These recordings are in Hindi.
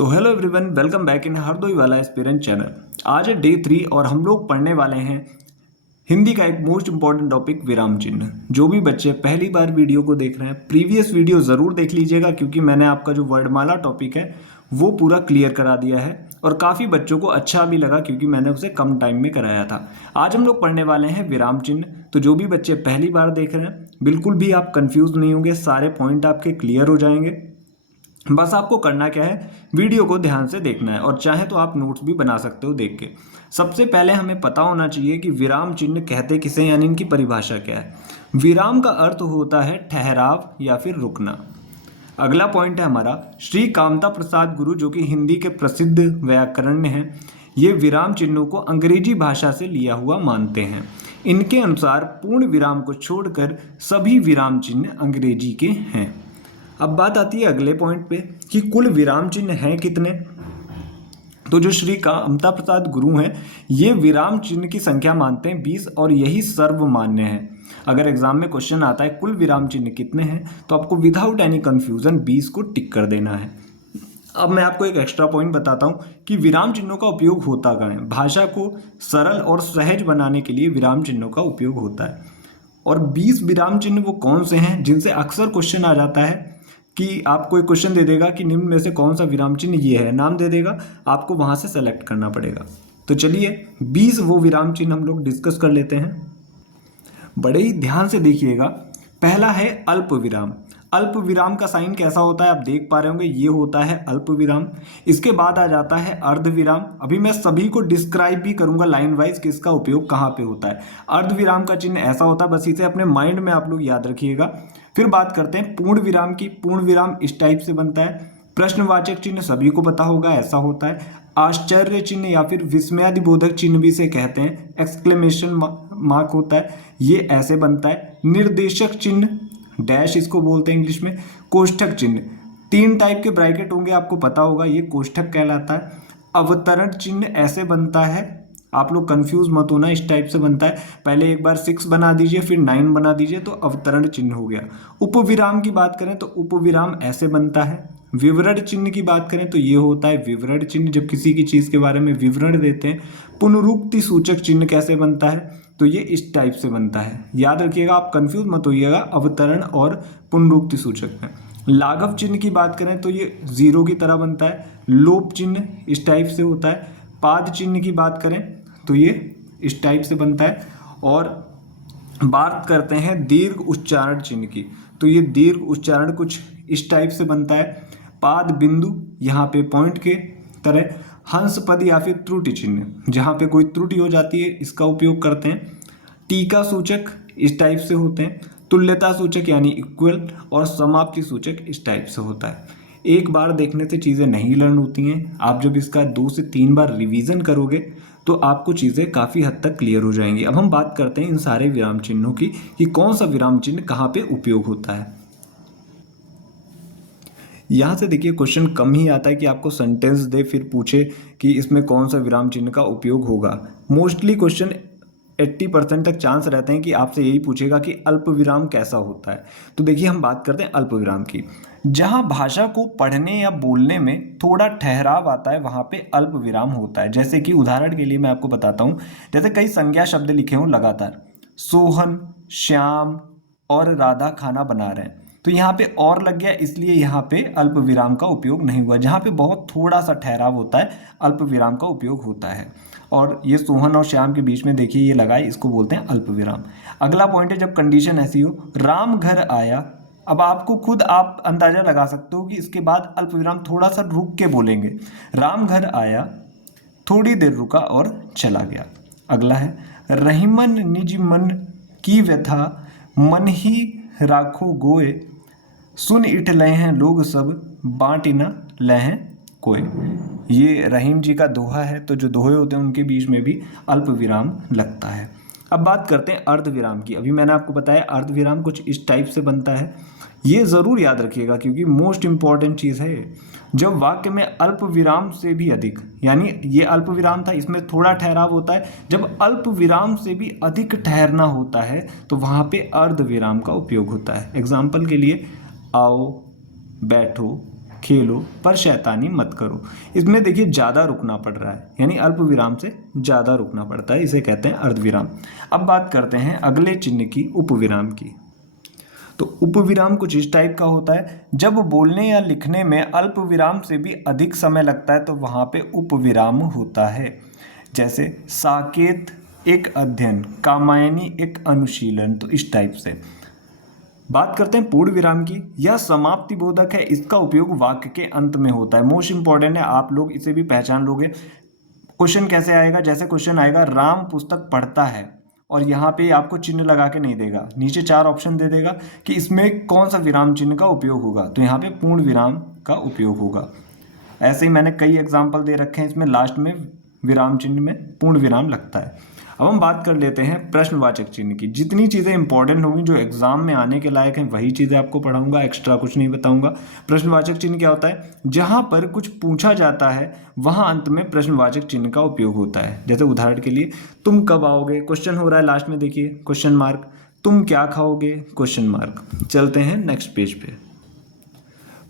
So hello everyone, welcome back in Hardoi वाला एस्पिरेंट चैनल। आज है डे 3 और हम लोग पढ़ने वाले हैं हिंदी का एक मोस्ट इंपॉर्टेंट टॉपिक विराम चिन्ह। जो भी बच्चे पहली बार वीडियो को देख रहे हैं, प्रीवियस वीडियो ज़रूर देख लीजिएगा क्योंकि मैंने आपका जो वर्णमाला टॉपिक है वो पूरा क्लियर करा दिया है और काफ़ी बच्चों को अच्छा भी लगा क्योंकि मैंने उसे कम टाइम में कराया था। आज हम लोग पढ़ने वाले हैं विराम चिन्ह। तो जो भी बच्चे पहली बार देख रहे हैं, बिल्कुल भी आप कंफ्यूज नहीं होंगे, सारे पॉइंट आपके क्लियर हो जाएंगे। बस आपको करना क्या है, वीडियो को ध्यान से देखना है और चाहे तो आप नोट्स भी बना सकते हो देख के। सबसे पहले हमें पता होना चाहिए कि विराम चिन्ह कहते किसे, यानी इनकी परिभाषा क्या है। विराम का अर्थ होता है ठहराव या फिर रुकना। अगला पॉइंट है हमारा, श्री कामता प्रसाद गुरु जो कि हिंदी के प्रसिद्ध व्याकरण हैं, ये विराम चिन्हों को अंग्रेजी भाषा से लिया हुआ मानते हैं। इनके अनुसार पूर्ण विराम को छोड़कर सभी विराम चिन्ह अंग्रेजी के हैं। अब बात आती है अगले पॉइंट पे कि कुल विराम चिन्ह हैं कितने। तो जो श्री कामता प्रसाद गुरु हैं, ये विराम चिन्ह की संख्या मानते हैं 20 और यही सर्वमान्य है। अगर एग्जाम में क्वेश्चन आता है कुल विराम चिन्ह कितने हैं, तो आपको विदाउट एनी कंफ्यूजन 20 को टिक कर देना है। अब मैं आपको एक एक्स्ट्रा पॉइंट बताता हूँ कि विराम चिन्हों का उपयोग होता कहाँ है। भाषा को सरल और सहज बनाने के लिए विराम चिन्हों का उपयोग होता है। और 20 विराम चिन्ह वो कौन से हैं जिनसे अक्सर क्वेश्चन आ जाता है कि आपको एक क्वेश्चन दे देगा कि निम्न में से कौन सा विराम चिन्ह ये है, नाम दे देगा, आपको वहां से सेलेक्ट करना पड़ेगा। तो चलिए 20 वो विराम चिन्ह हम लोग डिस्कस कर लेते हैं। बड़े ही ध्यान से देखिएगा। पहला है अल्प विराम। अल्प विराम का साइन कैसा होता है आप देख पा रहे होंगे, ये होता है अल्प विराम। इसके बाद आ जाता है अर्ध विराम। अभी मैं सभी को डिस्क्राइब भी करूंगा लाइन वाइज कि इसका उपयोग कहाँ पे होता है। अर्ध विराम का चिन्ह ऐसा होता है, बस इसे अपने माइंड में आप लोग याद रखिएगा। फिर बात करते हैं पूर्ण विराम की। पूर्ण विराम इस टाइप से बनता है। प्रश्नवाचक चिन्ह सभी को पता होगा, ऐसा होता है। आश्चर्य चिन्ह या फिर विस्मयादिबोधक चिन्ह भी से कहते हैं, एक्सक्लेमेशन मार्क होता है, ये ऐसे बनता है। निर्देशक चिन्ह, डैश इसको बोलते हैं इंग्लिश में। कोष्ठक चिन्ह, 3 टाइप के ब्रैकेट होंगे, आपको पता होगा, ये कोष्ठक कहलाता है। अवतरण चिन्ह ऐसे बनता है, आप लोग कंफ्यूज मत होना, इस टाइप से बनता है। पहले एक बार 6 बना दीजिए, फिर 9 बना दीजिए, तो अवतरण चिन्ह हो गया। उपविराम की बात करें तो उपविराम ऐसे बनता है। विवरण चिन्ह की बात करें तो ये होता है विवरण चिन्ह, जब किसी की चीज़ के बारे में विवरण देते हैं। पुनरुक्ति सूचक चिन्ह कैसे बनता है, तो ये इस टाइप से बनता है। याद रखिएगा, आप कंफ्यूज मत होइएगा अवतरण और पुनरुक्ति सूचक में। लाघव चिन्ह की बात करें तो ये 0 की तरह बनता है। लोप चिन्ह इस टाइप से होता है। पाद चिन्ह की बात करें तो ये इस टाइप से बनता है। और बात करते हैं दीर्घ उच्चारण चिन्ह की, तो ये दीर्घ उच्चारण कुछ इस टाइप से बनता है। पाद बिंदु यहाँ पे पॉइंट के तरह। हंस पद या फिर त्रुटि चिन्ह, जहाँ पे कोई त्रुटि हो जाती है, इसका उपयोग करते हैं। टीका सूचक इस टाइप से होते हैं। तुल्यता सूचक यानी इक्वल, और समाप्ति सूचक इस टाइप से होता है। एक बार देखने से चीज़ें नहीं लर्न होती हैं, आप जब इसका 2 से 3 बार रिवीजन करोगे तो आपको चीज़ें काफ़ी हद तक क्लियर हो जाएंगी। अब हम बात करते हैं इन सारे विराम चिन्हों की कि कौन सा विराम चिन्ह कहाँ पे उपयोग होता है। यहाँ से देखिए क्वेश्चन कम ही आता है कि आपको सेंटेंस दे फिर पूछे कि इसमें कौन सा विराम चिन्ह का उपयोग होगा। मोस्टली क्वेश्चन 80% तक चांस रहते हैं कि आपसे यही पूछेगा कि अल्प विराम कैसा होता है। तो देखिए हम बात करते हैं अल्प विराम की। जहाँ भाषा को पढ़ने या बोलने में थोड़ा ठहराव आता है, वहाँ पे अल्प विराम होता है। जैसे कि उदाहरण के लिए मैं आपको बताता हूँ, जैसे कई संज्ञा शब्द लिखे हों लगातार, सोहन, श्याम और राधा खाना बना रहे हैं, तो यहाँ पे और लग गया, इसलिए यहाँ पे अल्प विराम का उपयोग नहीं हुआ। जहाँ पे बहुत थोड़ा सा ठहराव होता है, अल्प विराम का उपयोग होता है। और ये सोहन और श्याम के बीच में देखिए ये लगाए, इसको बोलते हैं अल्प विराम। अगला पॉइंट है जब कंडीशन ऐसी हो, राम घर आया। अब आपको खुद आप अंदाजा लगा सकते हो कि इसके बाद अल्प विराम थोड़ा सा रुक के बोलेंगे। राम घर आया, थोड़ी देर रुका और चला गया। अगला है रहीमन निज मन की व्यथा, मन ही राखो गोए, सुन इठ लय हैं लोग सब, बांट न लय हैं कोई। ये रहीम जी का दोहा है, तो जो दोहे होते हैं उनके बीच में भी अल्प विराम लगता है। अब बात करते हैं अर्ध विराम की। अभी मैंने आपको बताया अर्ध विराम कुछ इस टाइप से बनता है, ये ज़रूर याद रखिएगा क्योंकि मोस्ट इंपॉर्टेंट चीज़ है। जब वाक्य में अल्प विराम से भी अधिक, यानी ये अल्प विराम था, इसमें थोड़ा ठहराव होता है, जब अल्प विराम से भी अधिक ठहरना होता है तो वहाँ पे अर्ध विराम का उपयोग होता है। एग्जाम्पल के लिए आओ, बैठो, खेलो पर शैतानी मत करो। इसमें देखिए ज़्यादा रुकना पड़ रहा है, यानी अल्प विराम से ज़्यादा रुकना पड़ता है, इसे कहते हैं अर्धविराम। अब बात करते हैं अगले चिन्ह की, उपविराम की। तो उपविराम कुछ इस टाइप का होता है, जब बोलने या लिखने में अल्प विराम से भी अधिक समय लगता है तो वहाँ पे उपविराम होता है। जैसे साकेत एक अध्ययन, कामायनी एक अनुशीलन, तो इस टाइप से। बात करते हैं पूर्ण विराम की। यह समाप्ति बोधक है, इसका उपयोग वाक्य के अंत में होता है। मोस्ट इंपॉर्टेंट है, आप लोग इसे भी पहचान लोगे। क्वेश्चन कैसे आएगा, जैसे क्वेश्चन आएगा राम पुस्तक पढ़ता है, और यहाँ पे आपको चिन्ह लगा के नहीं देगा, नीचे 4 ऑप्शन दे देगा कि इसमें कौन सा विराम चिन्ह का उपयोग होगा, तो यहाँ पे पूर्ण विराम का उपयोग होगा। ऐसे ही मैंने कई एग्जाम्पल दे रखे हैं, इसमें लास्ट में विराम चिन्ह में पूर्ण विराम लगता है। अब हम बात कर लेते हैं प्रश्नवाचक चिन्ह की। जितनी चीज़ें इंपॉर्टेंट होंगी, जो एग्जाम में आने के लायक हैं, वही चीज़ें आपको पढ़ाऊंगा, एक्स्ट्रा कुछ नहीं बताऊंगा। प्रश्नवाचक चिन्ह क्या होता है, जहां पर कुछ पूछा जाता है वहां अंत में प्रश्नवाचक चिन्ह का उपयोग होता है। जैसे उदाहरण के लिए, तुम कब आओगे, क्वेश्चन हो रहा है, लास्ट में देखिए क्वेश्चन मार्क, तुम क्या खाओगे, क्वेश्चन मार्क। चलते हैं नेक्स्ट पेज पे।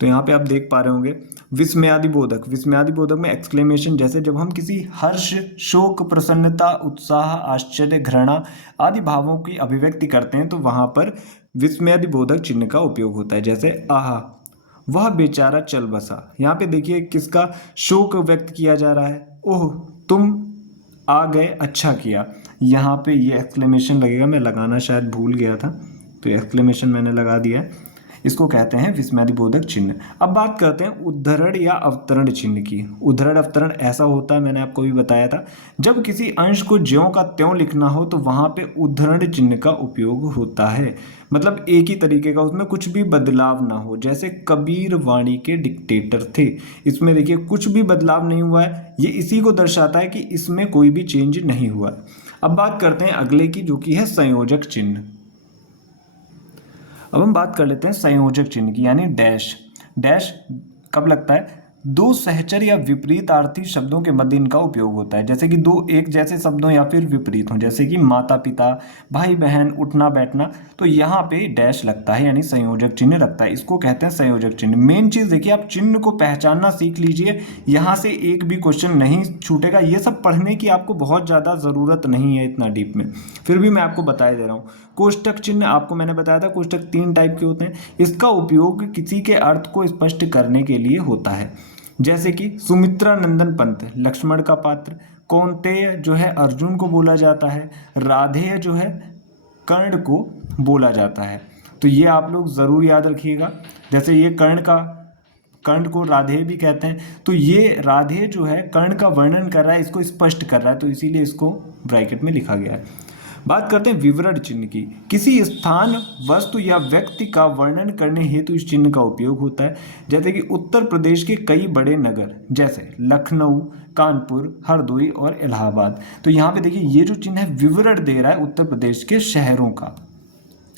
तो यहाँ पे आप देख पा रहे होंगे विस्मयादि बोधक। विस्मयादि बोधक में एक्सक्लेमेशन, जैसे जब हम किसी हर्ष, शोक, प्रसन्नता, उत्साह, आश्चर्य, घृणा आदि भावों की अभिव्यक्ति करते हैं तो वहाँ पर विस्मयादि बोधक चिन्ह का उपयोग होता है। जैसे आहा वह बेचारा चल बसा, यहाँ पे देखिए किसका शोक व्यक्त किया जा रहा है, ओह तुम आ गए, अच्छा किया। यहाँ पे ये एक्सक्लेमेशन लगेगा, मैं लगाना शायद भूल गया था, तो एक्सक्लेमेशन मैंने लगा दिया है। इसको कहते हैं विस्मयादि बोधक चिन्ह। अब बात करते हैं उद्धरण या अवतरण चिन्ह की। उद्धरण अवतरण ऐसा होता है, मैंने आपको भी बताया था, जब किसी अंश को ज्यों का त्यों लिखना हो तो वहाँ पे उद्धरण चिन्ह का उपयोग होता है। मतलब एक ही तरीके का, उसमें कुछ भी बदलाव ना हो। जैसे कबीर वाणी के डिक्टेटर थे, इसमें देखिए कुछ भी बदलाव नहीं हुआ है, ये इसी को दर्शाता है कि इसमें कोई भी चेंज नहीं हुआ है। अब बात करते हैं अगले की, जो कि है संयोजक चिन्ह। अब हम बात कर लेते हैं संयोजक चिन्ह की, यानी डैश। डैश कब लगता है, दो सहचर या विपरीतार्थी शब्दों के मध्य इनका उपयोग होता है। जैसे कि दो एक जैसे शब्दों या फिर विपरीत हों, जैसे कि माता पिता, भाई बहन, उठना बैठना, तो यहाँ पे डैश लगता है, यानी संयोजक चिन्ह लगता है। इसको कहते हैं संयोजक चिन्ह। मेन चीज़ देखिए, आप चिन्ह को पहचानना सीख लीजिए, यहाँ से एक भी क्वेश्चन नहीं छूटेगा। ये सब पढ़ने की आपको बहुत ज़्यादा ज़रूरत नहीं है इतना डीप में, फिर भी मैं आपको बता दे रहा हूँ। कोष्टक चिन्ह आपको मैंने बताया था, कोष्टक 3 टाइप के होते हैं। इसका उपयोग किसी के अर्थ को स्पष्ट करने के लिए होता है। जैसे कि सुमित्रा नंदन पंत लक्ष्मण का पात्र, कौन्तेय जो है अर्जुन को बोला जाता है, राधेय जो है कर्ण को बोला जाता है। तो ये आप लोग ज़रूर याद रखिएगा। जैसे ये कर्ण को राधेय भी कहते हैं, तो ये राधेय जो है कर्ण का वर्णन कर रहा है, इसको स्पष्ट कर रहा है, तो इसीलिए इसको ब्रैकेट में लिखा गया है। बात करते हैं विवरण चिन्ह की। किसी स्थान, वस्तु या व्यक्ति का वर्णन करने हेतु इस चिन्ह का उपयोग होता है। जैसे कि उत्तर प्रदेश के कई बड़े नगर, जैसे लखनऊ, कानपुर, हरदोई और इलाहाबाद। तो यहाँ पे देखिए ये जो चिन्ह है विवरण दे रहा है उत्तर प्रदेश के शहरों का,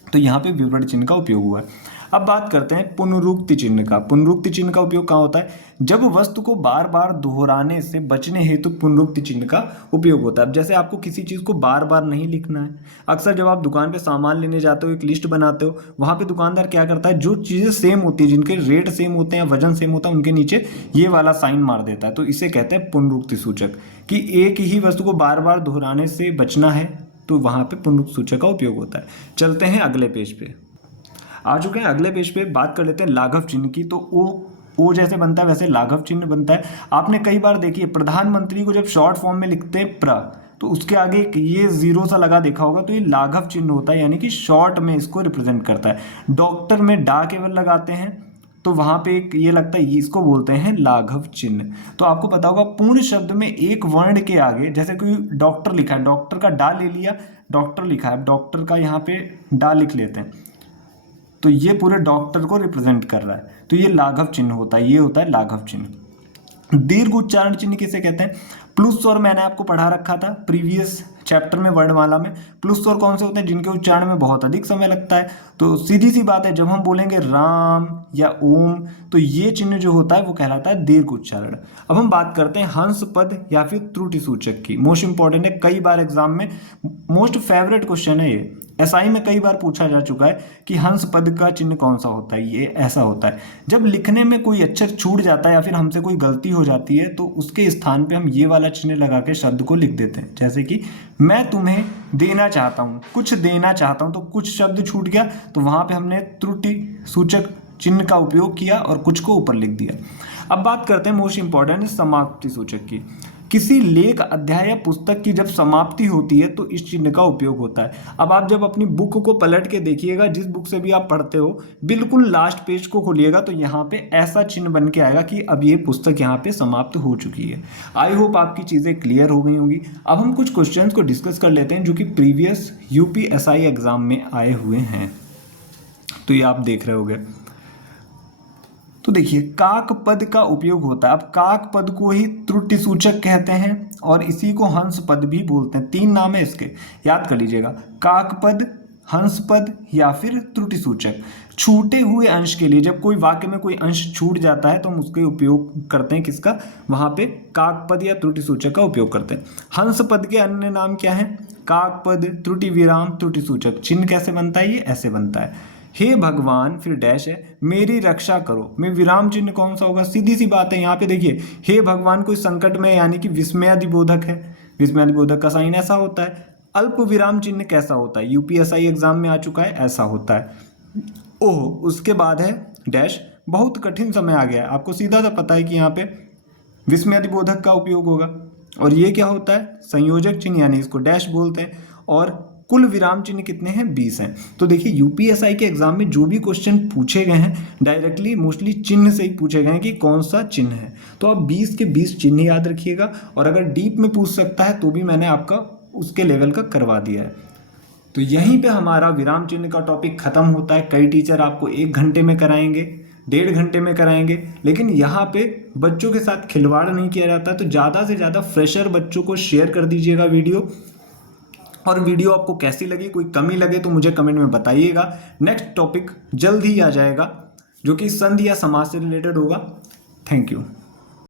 तो यहाँ पे विवरण चिन्ह का उपयोग हुआ है। अब बात करते हैं पुनरुक्ति चिन्ह का। पुनरुक्ति चिन्ह का उपयोग कहाँ होता है, जब वस्तु को बार बार दोहराने से बचने हेतु पुनरुक्ति चिन्ह का उपयोग होता है। अब जैसे आपको किसी चीज़ को बार बार नहीं लिखना है, अक्सर जब आप दुकान पे सामान लेने जाते हो, एक लिस्ट बनाते हो, वहाँ पे दुकानदार क्या करता है, जो चीज़ें सेम होती है, जिनके रेट सेम होते हैं, वजन सेम होता है, उनके नीचे ये वाला साइन मार देता है। तो इसे कहते हैं पुनरुक्ति सूचक, कि एक ही वस्तु को बार बार दोहराने से बचना है, तो वहाँ पे पुनरुक्ति सूचक का उपयोग होता है। चलते हैं अगले पेज पे, आ चुके हैं अगले पेज पे। बात कर लेते हैं लाघव चिन्ह की। तो ओ जैसे बनता है वैसे लाघव चिन्ह बनता है। आपने कई बार देखिए प्रधानमंत्री को जब शॉर्ट फॉर्म में लिखते हैं प्र, तो उसके आगे ये जीरो सा लगा देखा होगा, तो ये लाघव चिन्ह होता है, यानी कि शॉर्ट में इसको रिप्रेजेंट करता है। डॉक्टर में डा केवल लगाते हैं, तो वहाँ पे एक ये लगता है, इसको बोलते हैं लाघव चिन्ह। तो आपको पता होगा पूर्ण शब्द में एक वर्ण के आगे, जैसे कोई डॉक्टर लिखा है, डॉक्टर का डा ले लिया, डॉक्टर लिखा है, डॉक्टर का यहाँ पे डा लिख लेते हैं, तो ये पूरे डॉक्टर को रिप्रेजेंट कर रहा है, तो ये लाघव चिन्ह होता है, ये होता है लाघव चिन्ह। दीर्घ उच्चारण चिन्ह किसे कहते हैं, प्लुस स्वर मैंने आपको पढ़ा रखा था प्रीवियस चैप्टर में वर्णमाला में। प्लुस स्वर कौन से होते हैं? जिनके उच्चारण में बहुत अधिक समय लगता है। तो सीधी सी बात है, जब हम बोलेंगे राम या ओम तो ये चिन्ह जो होता है वो कहलाता है दीर्घ उच्चारण। अब हम बात करते हैं हंस पद या फिर त्रुटि सूचक की। मोस्ट इंपॉर्टेंट है, कई बार एग्जाम में मोस्ट फेवरेट क्वेश्चन है ये। एसआई में कई बार पूछा जा चुका है कि हंस पद का चिन्ह कौन सा होता है। ये ऐसा होता है जब लिखने में कोई अक्षर छूट जाता है या फिर हमसे कोई गलती हो जाती है तो उसके स्थान पे हम ये वाला चिन्ह लगा के शब्द को लिख देते हैं। जैसे कि मैं तुम्हें देना चाहता हूँ, कुछ देना चाहता हूँ, तो कुछ शब्द छूट गया तो वहां पे हमने त्रुटि सूचक चिन्ह का उपयोग किया और कुछ को ऊपर लिख दिया। अब बात करते हैं मोस्ट इंपॉर्टेंट समाप्ति सूचक की। किसी लेख, अध्याय या पुस्तक की जब समाप्ति होती है तो इस चिन्ह का उपयोग होता है। अब आप जब अपनी बुक को पलट के देखिएगा, जिस बुक से भी आप पढ़ते हो, बिल्कुल लास्ट पेज को खोलिएगा तो यहाँ पे ऐसा चिन्ह बन के आएगा कि अब ये पुस्तक यहाँ पे समाप्त हो चुकी है। आई होप आपकी चीज़ें क्लियर हो गई होंगी। अब हम कुछ क्वेश्चंस को डिस्कस कर लेते हैं जो कि प्रीवियस यूपीएसआई एग्जाम में आए हुए हैं। तो ये आप देख रहे होगे। तो देखिए, काक पद का उपयोग होता है। अब काक पद को ही त्रुटि सूचक कहते हैं और इसी को हंस पद भी बोलते हैं। तीन नाम है इसके, याद कर लीजिएगा, काक पद, हंस पद या फिर त्रुटि सूचक। छूटे हुए अंश के लिए, जब कोई वाक्य में कोई अंश छूट जाता है तो हम उसके उपयोग करते हैं किसका? वहां पे काक पद या त्रुटि सूचक का उपयोग करते हैं। हंस पद के अन्य नाम क्या है? काक पद, त्रुटि विराम, त्रुटि सूचक। चिन्ह कैसे बनता है? ये ऐसे बनता है, हे भगवान, फिर डैश है, मेरी रक्षा करो। में विराम चिन्ह कौन सा होगा? सीधी सी बात है, यहाँ पे देखिए, हे भगवान कोई संकट में यानी कि विस्मयादिबोधक है। विस्मयादिबोधक का साइन ऐसा होता है। अल्प विराम चिन्ह कैसा होता है? यूपीएसआई एग्जाम में आ चुका है, ऐसा होता है। ओह, उसके बाद है डैश, बहुत कठिन समय आ गया है। आपको सीधा सा पता है कि यहाँ पे विस्मयादिबोधक का उपयोग होगा। और ये क्या होता है? संयोजक चिन्ह, यानी इसको डैश बोलते हैं। और कुल विराम चिन्ह कितने हैं? 20 हैं। तो देखिए, यूपीएसआई के एग्जाम में जो भी क्वेश्चन पूछे गए हैं डायरेक्टली मोस्टली चिन्ह से ही पूछे गए हैं कि कौन सा चिन्ह है। तो आप 20 के 20 चिन्ह याद रखिएगा, और अगर डीप में पूछ सकता है तो भी मैंने आपका उसके लेवल का करवा दिया है। तो यहीं पे हमारा विराम चिन्ह का टॉपिक खत्म होता है। कई टीचर आपको 1 घंटे में कराएंगे, 1.5 घंटे में कराएंगे, लेकिन यहाँ पे बच्चों के साथ खिलवाड़ नहीं किया जाता। तो ज़्यादा से ज़्यादा फ्रेशर बच्चों को शेयर कर दीजिएगा वीडियो। और वीडियो आपको कैसी लगी, कोई कमी लगे तो मुझे कमेंट में बताइएगा। नेक्स्ट टॉपिक जल्द ही आ जाएगा जो कि संधि या समास से रिलेटेड होगा। Thank you.